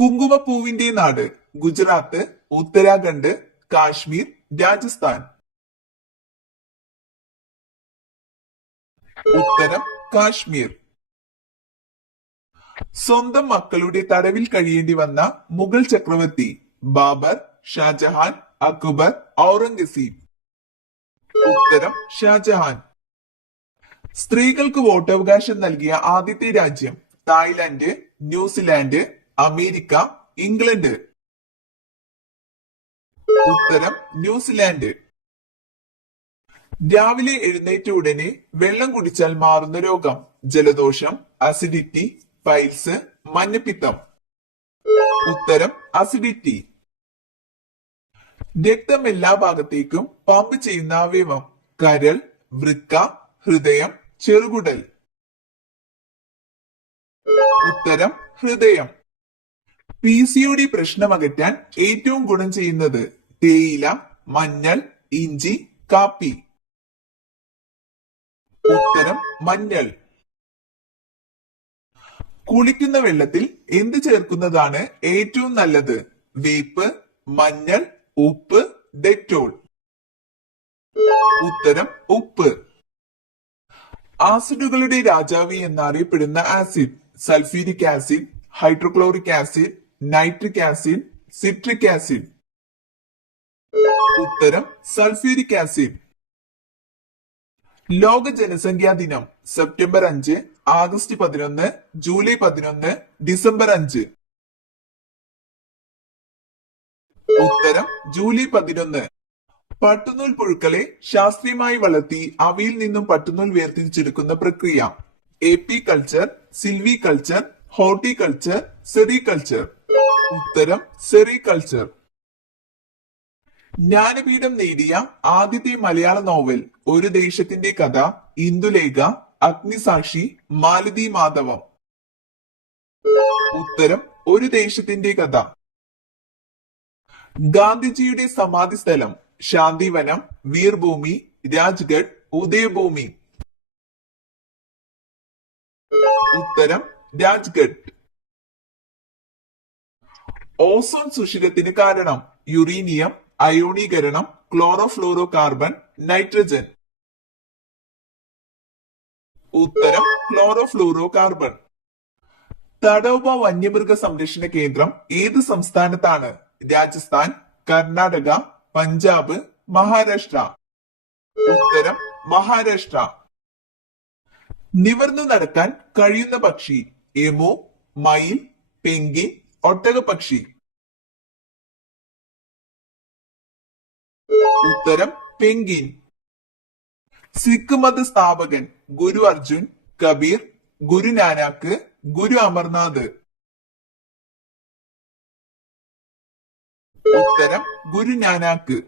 കുങ്കുമപ്പൂവിന്റെ നാട് ഗുജറാത്ത്, ഉത്തരാഖണ്ഡ്, കാശ്മീർ, രാജസ്ഥാൻ. ഉത്തരം കാശ്മീർ. സ്വന്തം മക്കളുടെ തടവിൽ കഴിയേണ്ടി വന്ന മുഗൾ ചക്രവർത്തി ബാബർ, ഷാജഹാൻ, അക്ബർ, ഔറംഗസീബ്. ഉത്തരം ഷാജഹാൻ. സ്ത്രീകൾക്ക് വോട്ടവകാശം നൽകിയ ആദ്യത്തെ രാജ്യം തായ്ലാന്റ്, ന്യൂസിലാൻഡ്, അമേരിക്ക, ഇംഗ്ലണ്ട്. ഉത്തരം ന്യൂസിലാൻഡ്. രാവിലെ എഴുന്നേറ്റ ഉടനെ വെള്ളം കുടിച്ചാൽ മാറുന്ന രോഗം ജലദോഷം, അസിഡിറ്റി, പൈൽസ്, മഞ്ഞപ്പിത്തം. ഉത്തരം അസിഡിറ്റി. രക്തം എല്ലാ ഭാഗത്തേക്കും പമ്പ് ചെയ്യുന്ന അവയവം കരൾ, വൃക്ക, ഹൃദയം, ചെറുകുടൽ. ഉത്തരം ഹൃദയം. PCOD പ്രശ്നമകറ്റാൻ ഏറ്റവും ഗുണം ചെയ്യുന്നത് തേയില, മഞ്ഞൾ, ഇഞ്ചി, കാപ്പി. ഉത്തരം മഞ്ഞൾ. കുളിക്കുന്ന വെള്ളത്തിൽ എന്ത് ചേർക്കുന്നതാണ് ഏറ്റവും നല്ലത്? വേപ്പ്, മഞ്ഞൾ, ഉപ്പ്, ഡെറ്റോൾ. ഉത്തരം ഉപ്പ്. ആസിഡുകളുടെ രാജാവ് എന്നറിയപ്പെടുന്ന acid sulphuric acid, hydrochloric acid, nitric acid, citric acid. ഉത്തരം സൾഫ്യൂരിക് ആസിഡ്. ലോക ജനസംഖ്യാ ദിനം സെപ്റ്റംബർ 5, ആഗസ്റ്റ് 11, ജൂലൈ 11, ഡിസംബർ 5. ഉത്തരം ജൂലൈ 11. പട്ടുനൂൽ പുഴുക്കളെ ശാസ്ത്രീയമായി വളർത്തി അവയിൽ നിന്നും പട്ടുനൂൽ വേർതിരിച്ചെടുക്കുന്ന പ്രക്രിയ apiculture, silviculture, horticulture, sericulture. ഉത്തരം സെറികൾച്ചർ. ജ്ഞാനപീഠം നേടിയ ആദ്യത്തെ മലയാള നോവൽ ഒരു ദേശത്തിന്റെ കഥ, ഇന്ദുലേഖ, അഗ്നിസാക്ഷി, മാലതി മാധവം. ഉത്തരം ഒരു ദേശത്തിന്റെ കഥ. ഗാന്ധിജിയുടെ സമാധി സ്ഥലം ശാന്തിവനം, വീർഭൂമി, രാജ്ഗഡ്, ഉദയഭൂമി. ഉത്തരം രാജ്ഗഡ്. ഓസോൺ സുഷിരത്തിന് കാരണം യുറീനിയം, അയോണീകരണം, ക്ലോറോഫ്ലോറോ കാർബൺ, നൈട്രജൻ. ഉത്തരം ക്ലോറോഫ്ലോറോ കാർബൺ. തടോബ വന്യമൃഗ സംരക്ഷണ കേന്ദ്രം ഏത് സംസ്ഥാനത്താണ്? രാജസ്ഥാൻ, കർണാടക, പഞ്ചാബ്, മഹാരാഷ്ട്ര. ഉത്തരം മഹാരാഷ്ട്ര. നിവർന്നു നടക്കാൻ കഴിയുന്ന പക്ഷി എമു, മയിൽ, പെങ്കിൻ, ഒട്ടകപക്ഷി. ഉത്തരം പെങ്കിൻ. സിഖ് മത സ്ഥാപകൻ ഗുരു അർജുൻ, കബീർ, ഗുരു നാനാക്ക്, ഗുരു അമർനാഥ്. ഉത്തരം ഗുരു നാനാക്ക്.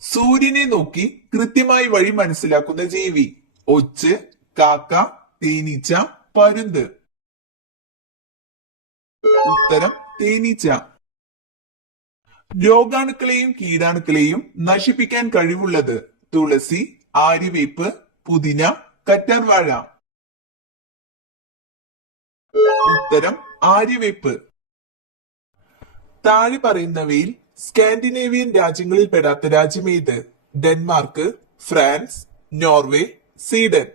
സൂര്യനെ നോക്കി കൃത്യമായി വഴി മനസ്സിലാക്കുന്ന ജീവി ഒച്ച്, കാക്ക, തേനീച്ച, പരുന്ത്. ഉത്തരം തേനീച്ച. രോഗാണുക്കളെയും കീടാണുക്കളെയും നശിപ്പിക്കാൻ കഴിവുള്ളത് തുളസി, ആര്യവേപ്പ്, പുതിന, കറ്റാർവാഴ. ഉത്തരം ആര്യവേപ്പ്. താഴെ പറയുന്നവയിൽ സ്കാൻഡിനേവിയൻ രാജ്യങ്ങളിൽ പെടാത്ത രാജ്യമേത്? Denmark, France, Norway, Sweden.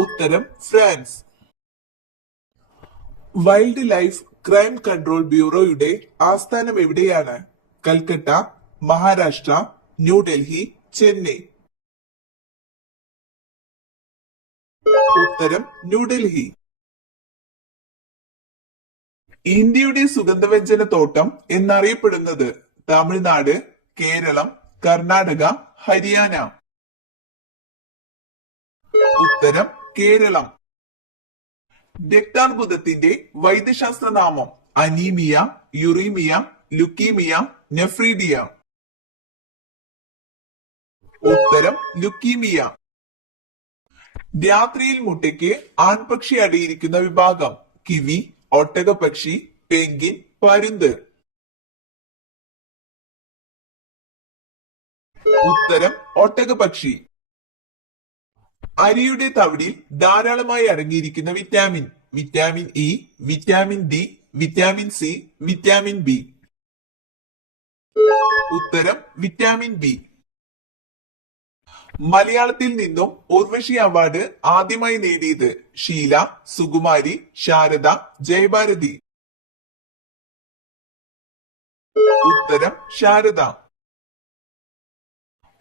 ഉത്തരം France. Wild life crime control ബ്യൂറോയുടെ ആസ്ഥാനം എവിടെയാണ്? കൽക്കട്ട, മഹാരാഷ്ട്ര, ന്യൂഡൽഹി, ചെന്നൈ. ഉത്തരം ന്യൂഡൽഹി. ഇന്ത്യയുടെ സുഗന്ധവ്യഞ്ജന തോട്ടം എന്നറിയപ്പെടുന്നത് തമിഴ്നാട്, കേരളം, കർണാടക, ഹരിയാന. ഉത്തരം കേരളം. രക്താർബുദത്തിന്റെ വൈദ്യശാസ്ത്ര നാമം അനീമിയ, യുറീമിയ, ലുക്കീമിയ, നെഫ്രീഡിയ. ഉത്തരം ലുക്കീമിയ. രാത്രിയിൽ മുട്ടയ്ക്ക് ആൺപക്ഷി അടയിരിക്കുന്ന വിഭാഗം കിവി, ഒട്ടകപക്ഷി, പെങ്കിൻ, പരുന്ത്. ഉത്തരം ഒട്ടകപക്ഷി. അരിയുടെ തവിടിൽ ധാരാളമായി അടങ്ങിയിരിക്കുന്ന vitamin vitamin E, vitamin D, vitamin C, vitamin B. ഉത്തരം വിറ്റാമിൻ ബി. മലയാളത്തിൽ നിന്നും ഉർവശി അവാർഡ് ആദ്യമായി നേടിയത് ഷീല, സുകുമാരി, ശാരദ, ജയഭാരതി. ഉത്തരം ശാരദ.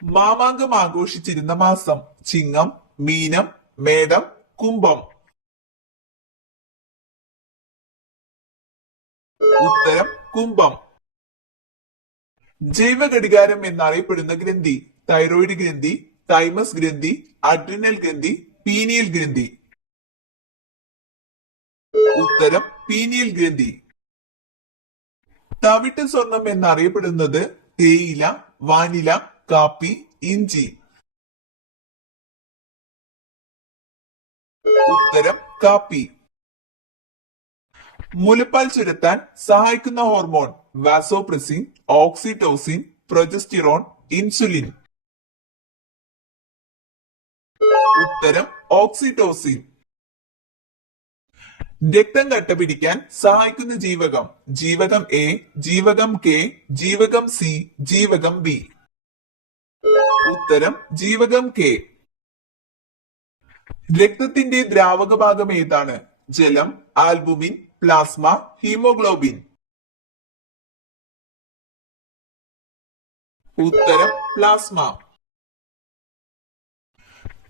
മാമാങ്കം ആഘോഷിച്ചിരുന്ന മാസം ചിങ്ങം, മീനം, മേടം, കുംഭം. ഉത്തരം കുംഭം. ജൈവഘടികാരം എന്നറിയപ്പെടുന്ന ഗ്രന്ഥി തൈറോയിഡ് ഗ്രന്ഥി, തൈമസ് ഗ്രന്ഥി, അഡ്രിനൽ ഗ്രന്ഥി, പീനിയൽ ഗ്രന്ഥി. ഉത്തരം പീനിയൽ ഗ്രന്ഥി. തവിട്ട് സ്വർണം എന്നറിയപ്പെടുന്നത് തേയില, വാനില, കാപ്പി, ഇഞ്ചി. ഉത്തരം കാപ്പി. മുലപ്പാൽ ചുരത്താൻ സഹായിക്കുന്ന hormone vasopressin, oxytocin, progesterone, insulin. ഉത്തരം ഓക്സിറ്റോസിൻ. രക്തം കട്ടപിടിക്കാൻ സഹായിക്കുന്ന ജീവകം ജീവകം എ, ജീവകം കെ, ജീവകം സി, ജീവകം ബി. ഉത്തരം ജീവകം കെ. രക്തത്തിന്റെ ദ്രാവക ഭാഗം ഏതാണ്? ജലം, ആൽബുമിൻ, പ്ലാസ്മ, ഹീമോഗ്ലോബിൻ. ഉത്തരം പ്ലാസ്മ.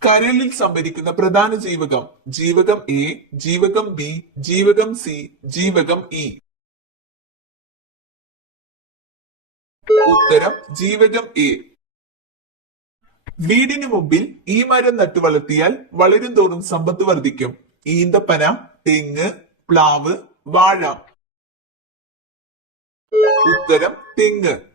കരളിൽ സംഭരിക്കുന്ന പ്രധാന ജീവകം ജീവകം എ, ജീവകം ബി, ജീവകം സി, ജീവകം ഇ. ഉത്തരം ജീവകം എ. വീടിന് മുമ്പിൽ ഈ മരം നട്ടു വളർത്തിയാൽ വളരും തോറും സമ്പത്ത് വർദ്ധിക്കും. ഈന്തപ്പന, തെങ്ങ്, പ്ലാവ്, വാഴ. ഉത്തരം തെങ്ങ്.